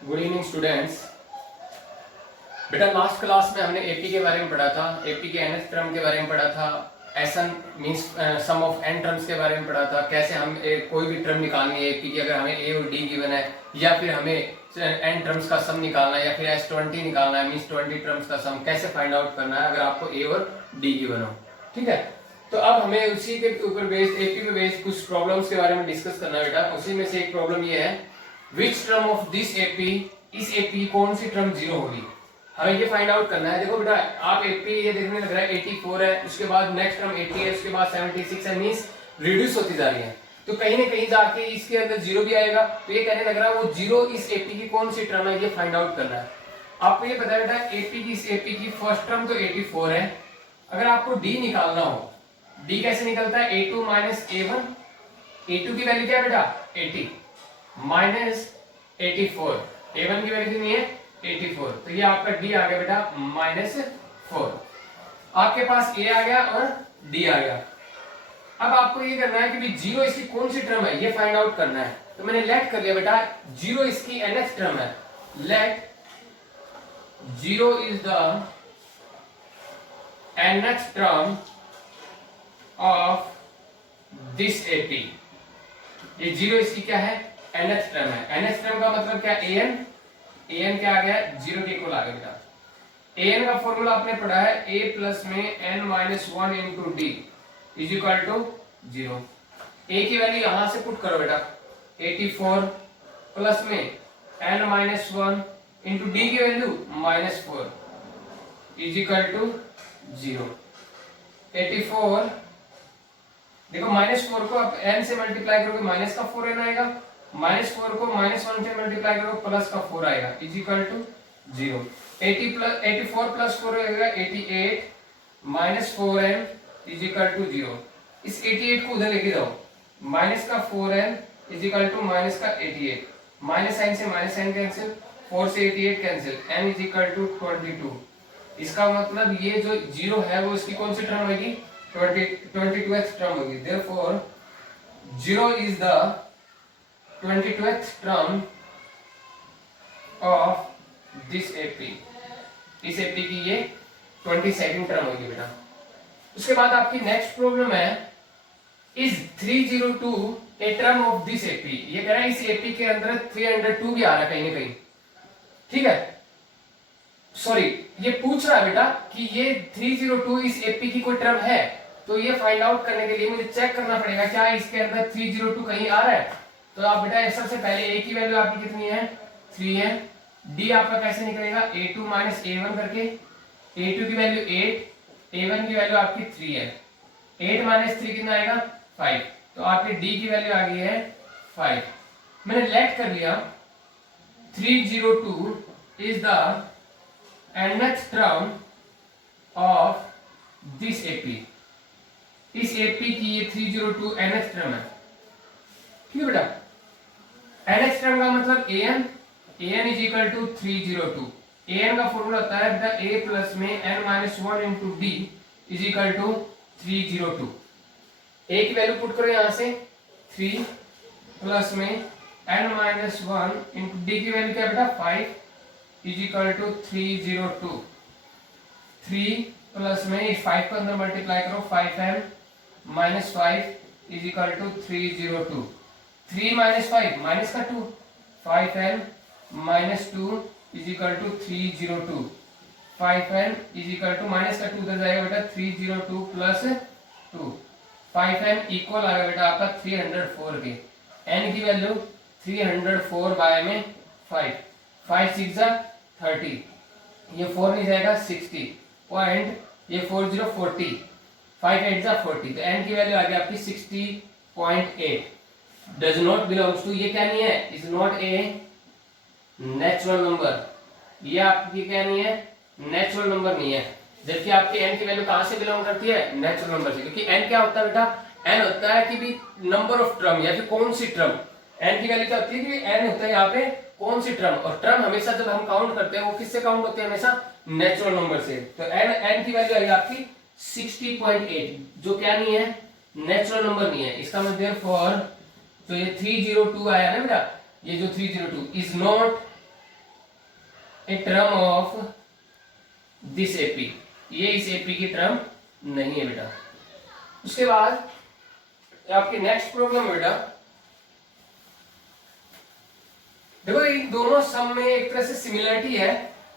Good evening students. बेटा last class में हमने एपी के बारे में पढ़ा था, एपी के nth टर्म के बारे में पढ़ा था, S n means sum of n terms के बारे में पढ़ा था, कैसे हम कोई भी टर्म निकालनी है एपी की, अगर हमें ए और डी गिवन है या फिर हमें n टर्म्स का सम निकालना है या फिर S20 निकालना है मींस 20 टर्म्स का सम कैसे फाइंड आउट करना है अगर आपको ए और डी गिवन हो। ठीक है, तो अब हमें उसी के ऊपर बेस्ड एपी पे बेस्ड कुछ प्रॉब्लम्स के बारे में डिस्कस करना है बेटा। उसी में से एक प्रॉब्लम ये है, which term of this AP, इस एपी कौन सी टर्म जीरो होगी, हमें ये फाइंड आउट करना है। देखो बेटा आप एपी ये देखने लग रहा है 84 है, उसके बाद नेक्स्ट टर्म 80 है, उसके बाद 76 है, मींस रिड्यूस होती जा रही है, तो कहीं ना कहीं जाके इसके अंदर जीरो भी आएगा। तो ये कहने लग रहा है वो जीरो इस एपी की कौन सी टर्म है ये फाइंड आउट करना है। आपको ये पता है बेटा एपी की, इस एपी की फर्स्ट टर्म तो 84 है, अगर आपको डी निकालना हो, डी कैसे निकलता है a2 माइनस a1, a2 की वैल्यू क्या है बेटा 80 माइनस 84, a1 की वैल्यू कितनी है 84, तो ये आपका d आ गया बेटा -4। आपके पास a आ गया और d आ गया। अब आपको ये करना है कि भी जीरो इसकी कौन सी टर्म है ये फाइंड आउट करना है। तो मैंने लेट कर लिया बेटा, जीरो इसकी nth टर्म है, let zero is the nth term of this AP. ये जीरो इसकी क्या है nth टर्म है। nth टर्म का मतलब क्या an, an क्या आ गया जीरो के इक्वल आ गया बेटा। an का फॉर्मूला आपने पढ़ा है a प्लस में n minus 1 into d is equal to zero. a की वैल्यू यहां से पुट करो बेटा, 84 प्लस में n माइनस 1 इंटू डी की value -4 is equal to zero. 84 देखो -4 को आप n से मल्टीप्लाई करोगे माइनस का 4 n आएगा, -4 को -1 से मल्टीप्लाई करोगे प्लस का 4 आएगा is equal to zero. 84 plus 4 आएगा 88 minus 4n is equal to जीरो। इस 88 को उधर लेके जाओ, माइनस का 4n is equal to minus का 88, माइनस साइन से माइनस साइन कैंसिल, 4 से 88 cancel, n is equal to 22। इसका मतलब ये जो जीरो है वो इसकी कौन सी टर्म होगी 22th term होगी। Therefore, 0 is the 22th term of this AP। इस AP की ये 22nd टर्म होगी बेटा। उसके बाद आपकी नेक्स्ट प्रॉब्लम है, is 302 a term of this AP। ये कह रहा है इस AP के अंदर 302 भी आ रहा है कहीं ना कहीं। ठीक है, सॉरी ये पूछ रहा है बेटा कि ये 302 इस एपी की कोई टर्म है, तो ये फाइंड आउट करने के लिए मुझे चेक करना पड़ेगा क्या इसके अंदर 302 कहीं आ रहा है। तो आप बेटा सबसे पहले a की वैल्यू आपकी कितनी है 3 है, d आपका कैसे निकलेगा a2 माइनस a1 करके, a2 की वैल्यू 8, a1 की वैल्यू आपकी 3 है, 8 माइनस 3 कितना आएगा 5, तो आपकी d की वैल्यू आ गई है 5। मैंने लेट कर लिया 302 is the nth term of this AP। इस AP की ये 302 nth टर्म है। ठीक है बेटा, nth टर्म का मतलब an is equal to 302। an का फॉर्मूला होता है द a प्लस में n minus 1 into d is equal to 302। a की वैल्यू पुट करो यहां से 3 प्लस में n माइनस 1 इंटू डी की वैल्यू क्या बेटा 5 इज इक्वल टू 302। 3 प्लस में इस 5 को अंदर मल्टीप्लाई करो 5n minus 5 is equal to 302। 3 minus 5 minus का 2, 5n minus 2 is equal to 302। 5n is equal to minus का 2 उधर जाएगा बेटा 302 प्लस 2, 5n इक्वल आ गया बेटा आपका 304 के। n की वैल्यू 304 बाय में 5, 5 6 30, ये 4 नहीं जाएगा 60 पॉइंट, ये 40 40, 5 8 40, तो n की वैल्यू आ गई आपकी 60.8। डज नॉट बिलोंग्स टू, ये क्या नहीं है, is not a natural number, ये आपकी क्या नहीं है नेचुरल नंबर नहीं है। जबकि आपकी n की वैल्यू कहां से बिलोंग करती है नेचुरल नंबर से, क्योंकि n क्या होता है बेटा, n होता है कि भी नंबर ऑफ टर्म या फिर कौन सी टर्म। n की वैल्यू क्या होती है कि n होता है यहाँ पे कौन सी टर्म, और टर्म हमेशा जब हम काउंट करते हैं वो किससे काउंट होते हैं हमेशा नेचुरल नंबर से। तो n की वैल्यू आएगी आपकी 60.8 जो क्या नहीं है नेचुरल नंबर नहीं है। इसका मतलब देयरफॉर तो ये 302 आया ना बेटा, ये जो 302 is not a term of this AP, ये इस एपी की टर्म नहीं है बेटा। उसके बाद आपकी नेक्स्ट प्रॉब्लम है बेटा, देखो इन दोनों सम में एक तरह से सिमिलरिटी है,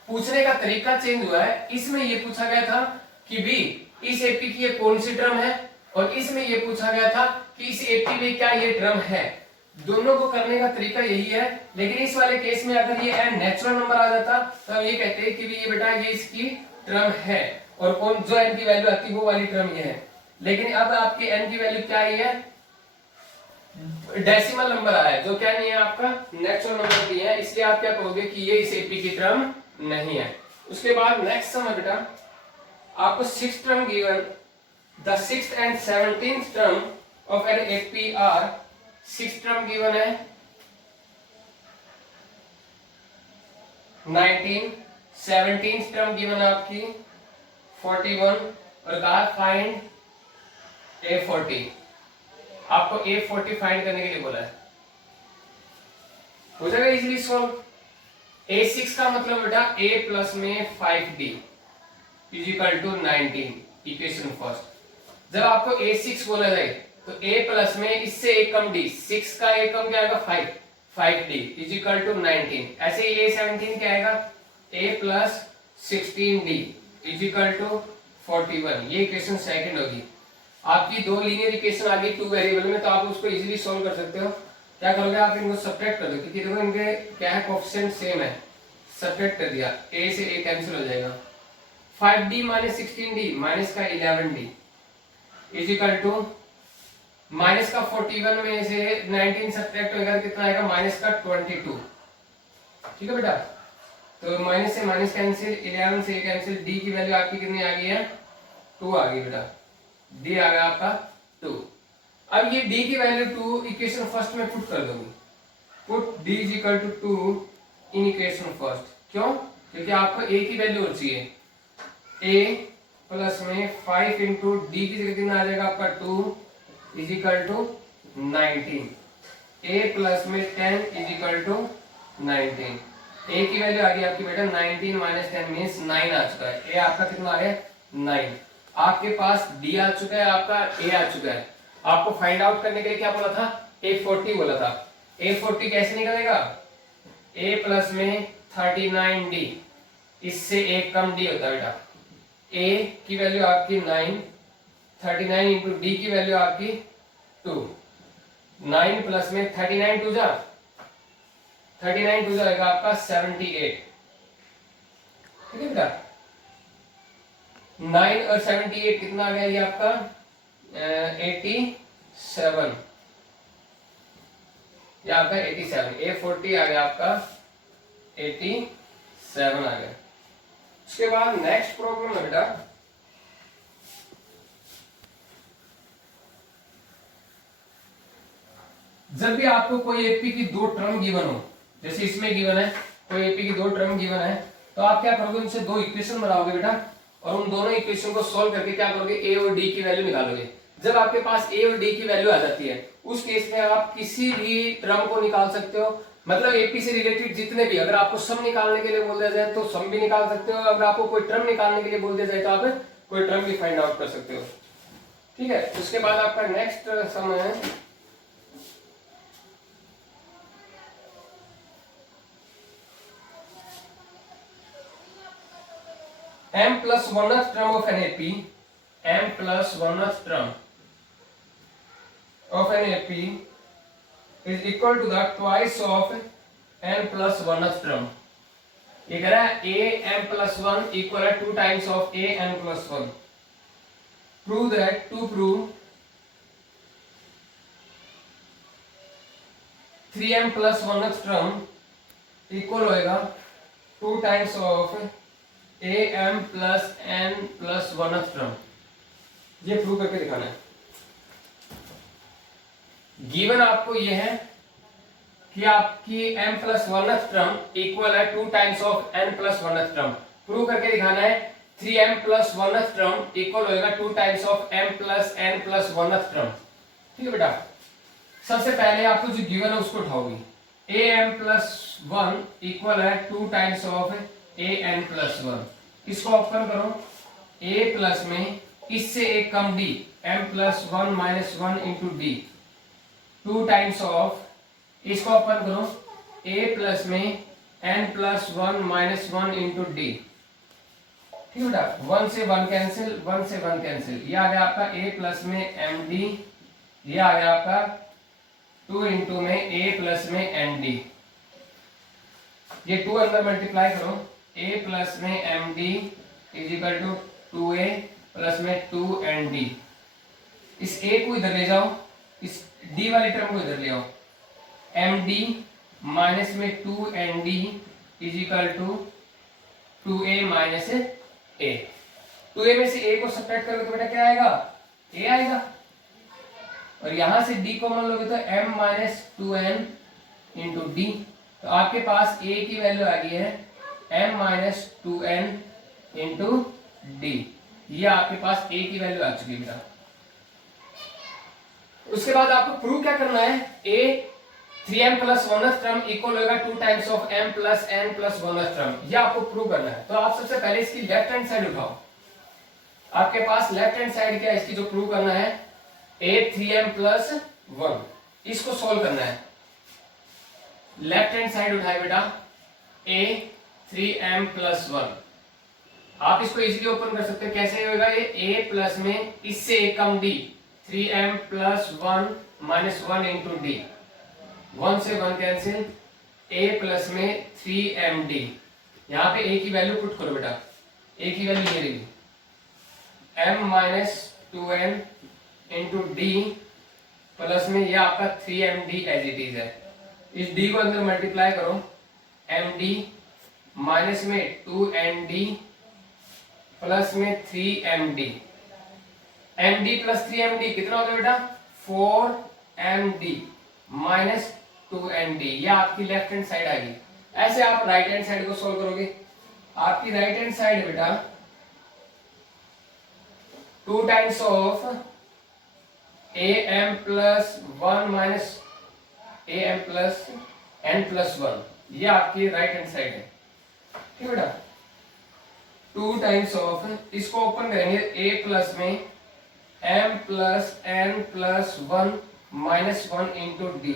पूछने का तरीका चेंज हुआ है। इसमें ये पूछा गया था कि भी इस एपी की ये कौन सी टर्म है, और इसमें ये पूछा गया था कि इस एपी में क्या ये टर्म है। दोनों को करने का तरीका यही है, लेकिन इस वाले केस में अगर ये n नेचुरल नंबर आ जाता तो हम ये कहते हैं कि भी ये बेटा ये इसकी टर्म है, और कौन जो n की वैल्यू आती है वो वाली टर्म ये है। लेकिन अब आपकी n की वैल्यू क्या आई है, डेसिमल नंबर आया है, जो क्या नहीं है आपका नेचुरल नंबर भी है, इसलिए आप क्या कहोगे कि ये इस एपी की टर्म नहीं है। उसके बाद नेक्स्ट सम है बेटा, आपको 6th term given, the 6th and 17th term of an AP are, 6th term given है 19, 17th टर्म गिवन है आपकी 41, और कहा फाइंड A40, आपको A40 फाइंड करने के लिए बोला है। हो जाएगा इजीली सॉल्व। A6 का मतलब बेटा A प्लस में 5D is equal to 19, equation first. जब आपको A6 बोला जाए तो A प्लस में इससे एक कम D, 6 का एक कम क्या आएगा 5D इज इक्वल टू 19। ऐसे ही A17 क्या आएगा, A plus 16D is equal to 41, ये इक्वेशन सेकंड होगी। आपकी दो लीनियर इक्वेशन आ गई 2 वेरिएबल में, तो आप उसको इजीली सॉल्व कर सकते हो। क्या करोगे आप इनको सब्ट्रैक्ट कर दो, क्योंकि देखो इनके क्या है कोएफिशिएंट सेम है, सब्ट्रैक्ट कर दिया, A से A कैंसिल हो जाएगा। 5D माइनस 16D माइनस का 11D is equal to minus का 41 में से 19 सब्ट्रैक्ट होगा कितना आएगा, माइनस का 22। ठीक है बेटा, तो माइनस से माइनस कैंसिल, 11 से कैंसिल, D की वैल्यू आपकी कितनी आ गई है 2 आ गई बेटा, D आ गया आपका 2। अब ये D की वैल्यू 2 इक्वेशन फर्स्ट में पुट कर दोगे, put D is equal to 2 in equation first. क्यों, क्योंकि आपको A की वैल्यू और चाहिए। A प्लस में 5 इंटू D की जगह कितना आ जाएगा आपका 2 is equal to 19, A plus में 10 इज इक्वल टू 19। A की वैल्यू आ गई आपकी बेटा 19 माइनस 10 मीन्स 9 आ चुका है। A आपका कितना आ गया 9। आपके पास D आ चुका है, आपका A आ चुका है। आपको फाइंड आउट करने के लिए क्या बोला था, A40 बोला था। A40 कैसे निकलेगा, A प्लस में 39D, इससे एक कम D होता है बेटा। A की वैल्यू आपकी 9, 39 इंटू D की वैल्यू आपकी 2, 9 प्लस में 39 टू जा 39 टू जाएगा आपका 78। ठीक है बेटा, 9 और 78 कितना आ गया ये आपका 87, ये आपका 87, A40 आ गया आपका 87 आ गया। उसके बाद नेक्स्ट प्रॉब्लम है बेटा, जब भी आपको कोई एपी की दो टर्म गिवन हो, जैसे इसमें गिवन है कोई एपी की दो टर्म गिवन है, तो आप क्या करोगे, उनसे दो इक्वेशन बनाओगे बेटा, और उन दोनों इक्वेशन को सॉल्व करके क्या करोगे, ए और डी की वैल्यू निकालोगे। जब आपके पास ए और डी की वैल्यू आ जाती है, उस केस में आप किसी भी टर्म को निकाल सकते हो। मतलब एपी से रिलेटेड जितने भी, अगर आपको सम निकालने के लिए बोल दिया जाए तो सम भी निकाल सकते हो, अगर आपको कोई टर्म निकालने के लिए बोल दिया जाए तो आप कोई टर्म भी फाइंड आउट कर सकते हो। ठीक है, उसके बाद आपका नेक्स्ट सम है m plus 1th term of an AP, m plus 1th term of an AP is equal to the twice of n plus 1th term। ये कह रहा है a m plus 1 equal है 2 times of a n plus 1। Prove that, to prove 3m plus 1th term equal होएगा 2 times of am plus n plus 1th term। ये prove करके दिखाना है। गिवन आपको ये है कि आपकी m plus 1th term equal है 2 times of n plus 1th term। Prove करके दिखाना है 3m plus 1th term equal होएगा 2 times of m plus n plus 1th term। ठीक है बेटा, सबसे पहले आपको जो गिवन है उसको उठाओगे। am plus 1 इक्वल है 2 times of a n plus one. इसको ओपन करो, ए प्लस में इससे एक कम d, m plus one minus one into d, 2 times of, इसको ओपन करो, ए प्लस में n plus one minus one into d. ठीक बेटा, 1 से 1 कैंसिल, 1 से 1 कैंसिल, ये आ गया आपका ए प्लस में एम डी, ये आ गया आपका 2 इंटू में ए प्लस में एन डी। ये 2 अंदर मल्टीप्लाई करो, a प्लस में m d is equal to 2a plus में 2 एन डी। इस a को इधर ले जाओ, इस d वाली टर्म को इधर ले आओ, एम डी माइनस में 2 n d is equal to 2a minus a। 2a में से a को सब्ट्रैक्ट करोगे तो बेटा क्या आएगा, a आएगा, और यहां से d कॉमन लोगे तो m minus 2n into D. तो आपके पास a की वैल्यू आ गई है m minus 2n into D, ये आपके पास a की वैल्यू आ चुकी है बेटा। उसके बाद आपको प्रूव क्या करना है, a 3m plus 1th term equal होगा 2 times of m plus n plus 1th term, ये आपको प्रूव करना है। तो आप सबसे पहले इसकी लेफ्ट हैंड साइड उठाओ, आपके पास लेफ्ट हैंड साइड क्या है इसकी, जो प्रूव करना है a 3m प्लस 1, इसको सोल्व करना है। लेफ्ट हैंड साइड उठाए बेटा, a 3m प्लस 1, आप इसको इजीली ओपन कर सकते हो, कैसे होगा ये, a प्लस में इससे एक कम d, 3m plus 1 minus 1 into D, 1 से 1 कैंसिल, a प्लस में 3md, यहाँ पे a की वैल्यू पुट करो बेटा, a की वैल्यू ये रहेगी m minus 2n into D plus में ये आपका 3md एज इट इज है। इस d को अंदर मल्टीप्लाई करो, md माइनस में 2nd प्लस में 3md, md प्लस 3md कितना होगा बेटा, 4md माइनस 2nd, ये आपकी लेफ्ट हैंड साइड आ गई। ऐसे आप राइट हैंड साइड को सोल्व करोगे, आपकी राइट हैंड साइड बेटा 2 times of am plus 1 minus am plus n plus 1, ये आपकी राइट हैंड साइड है। ठीक है बेटा, 2 टाइम्स ऑफ, इसको ओपन करेंगे, a प्लस में m plus n plus 1 minus 1 into D,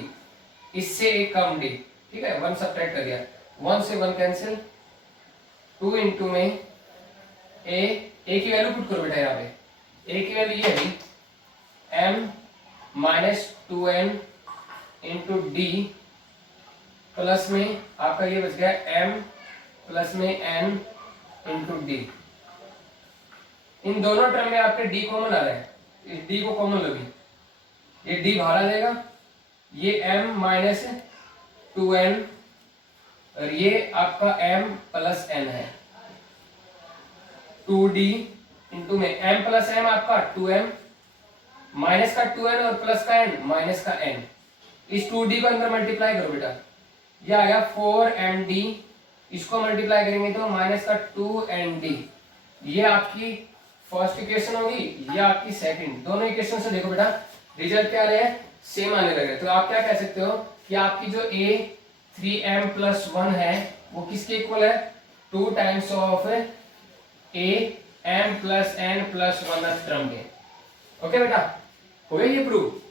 इससे एक कम डी, ठीक है, 1 सब्ट्रैक्ट कर दिया, 1 से 1 कैंसिल, 2 इंटू में a की वैल्यू पुट करो बेटा, यहाँ पे a की वैल्यू ये है m minus 2n into D plus में आपका ये बच गया m प्लस में n इंटू डी। इन दोनों टर्म में आपके d कॉमन आ रहा है, इस d को कॉमन लोगे, ये d बाहर आ जाएगा, ये m माइनस 2n और ये आपका m प्लस n है, 2d इंटू में m प्लस m आपका 2m, माइनस का 2n और प्लस का n, माइनस का n, इस 2d को अंदर मल्टीप्लाई करो बेटा, ये आ गया 4md, इसको मल्टीप्लाई करेंगे तो माइनस का 2nd, ये आपकी फर्स्ट इक्वेशन होगी, ये आपकी सेकंड। दोनों इक्वेशन से देखो बेटा रिजल्ट क्या रहे हैं, सेम आने लगे। तो आप क्या कह सकते हो कि आपकी जो a 3m प्लस 1 है वो किसके इक्वल है, 2 times of a m plus n plus 1 term के। ओके बेटा, हो गया ये प्रूफ।